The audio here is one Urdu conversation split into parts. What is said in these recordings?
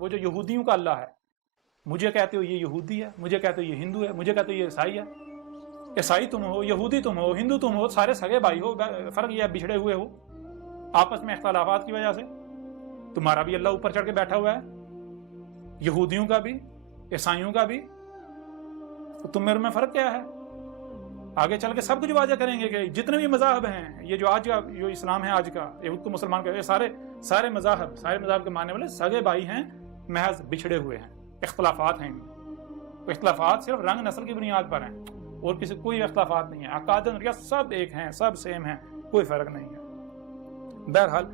وہ جو یہودیوں کا اللہ ہے. مجھے کہتے ہو یہ یہودی ہے, مجھے کہتے ہو یہ ہندو ہے, مجھے کہتے ہو یہ عیسائی ہے. عیسائی تم ہو, یہودی تم ہو, ہندو تم ہو, سارے سگے بھائی ہو. فرق یہ ہے بچھڑے ہوئے ہو آپس میں اختلافات کی وجہ سے. تمہارا بھی اللہ اوپر چڑھ کے بیٹھا ہوا ہے, یہودیوں کا بھی, عیسائیوں کا بھی. تو تم میرے میں فرق کیا ہے؟ آگے چل کے سب کچھ واضح کریں گے کہ جتنے بھی مذاہب ہیں, یہ جو آج کا جو اسلام ہے آج کا, یہود کو مسلمان کا, سارے مذاہب کے ماننے والے سگے بھائی ہیں, محض بچھڑے ہوئے ہیں. اختلافات ہیں ان میں, اختلافات صرف رنگ نسل کی بنیاد پر ہیں, اور کوئی اختلافات نہیں ہے. عقائد نظریہ سب ایک ہیں, سب سیم ہیں, کوئی فرق نہیں ہے. بہرحال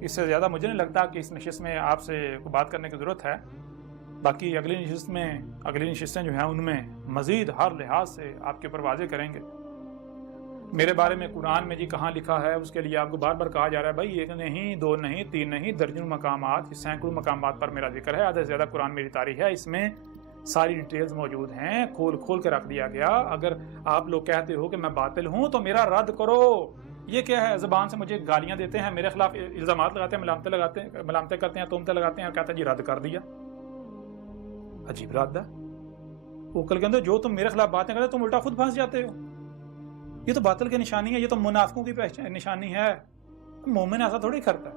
اس سے زیادہ مجھے نہیں لگتا کہ اس نشست میں آپ سے بات کرنے کی ضرورت ہے. باقی اگلی نشستیں جو ہیں ان میں مزید ہر لحاظ سے آپ کے اوپر واضح کریں گے. میرے بارے میں قرآن میں جی کہاں لکھا ہے اس کے لیے آپ کو بار بار کہا جا رہا ہے بھائی ایک نہیں, دو نہیں, تین نہیں, درجنوں مقامات, سینکڑوں مقامات پر میرا ذکر ہے. آدھے سے زیادہ قرآن میری تاریخ ہے, اس میں ساری ڈیٹیلز موجود ہیں, کھول کے رکھ دیا گیا. اگر آپ لوگ کہتے ہو کہ میں باطل ہوں تو میرا رد کرو. یہ کیا ہے؟ زبان سے مجھے گالیاں دیتے ہیں, میرے خلاف الزامات لگاتے ہیں, ملامتیں کرتے ہیں, تہمتیں لگاتے ہیں, اور کہتے ہیں جی رد کر دیا. عجیب رد ہے. وہ کل کے اندر جو تم میرے خلاف باتیں کرتے تم الٹا خود پھنس جاتے ہو. یہ تو باطل کی نشانی ہے, یہ تو منافقوں کی نشانی ہے. مومن ایسا تھوڑی کرتا ہے.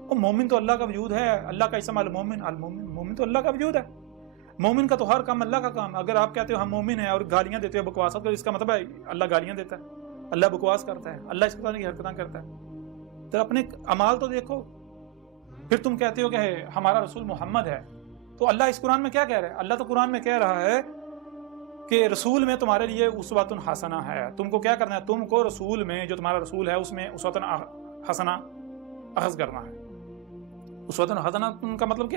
وہ مومن تو اللہ کا وجود ہے. اللہ کا اسم المومن, مومن تو اللہ کا وجود ہے. مومن کا تو ہر کام اللہ کا کام. اگر آپ کہتے ہو ہم مومن ہیں اور گالیاں دیتے ہو, بکواسات کرتے, اس کا مطلب ہے اللہ گالیاں دیتا ہے, اللہ بکواس کرتا ہے, اللہ اس طرح کی حرکتیں کرتا ہے. تو اپنے اعمال تو دیکھو. پھر تم کہتے ہو کہ ہمارا رسول محمد ہے, تو اللہ اس قرآن میں کیا کہہ رہا ہے؟ اللہ تو قرآن میں کہہ رہا ہے کہ رسول میں تمہارے لیے اسوۃ حسنہ ہے. تم کو کیا کرنا ہے؟ تم کو رسول میں, جو تمہارا رسول ہے اس میں اسوۃ حسنہ اخذ کرنا ہے. اسوۃ حسنہ کا مطلب کیا ہے؟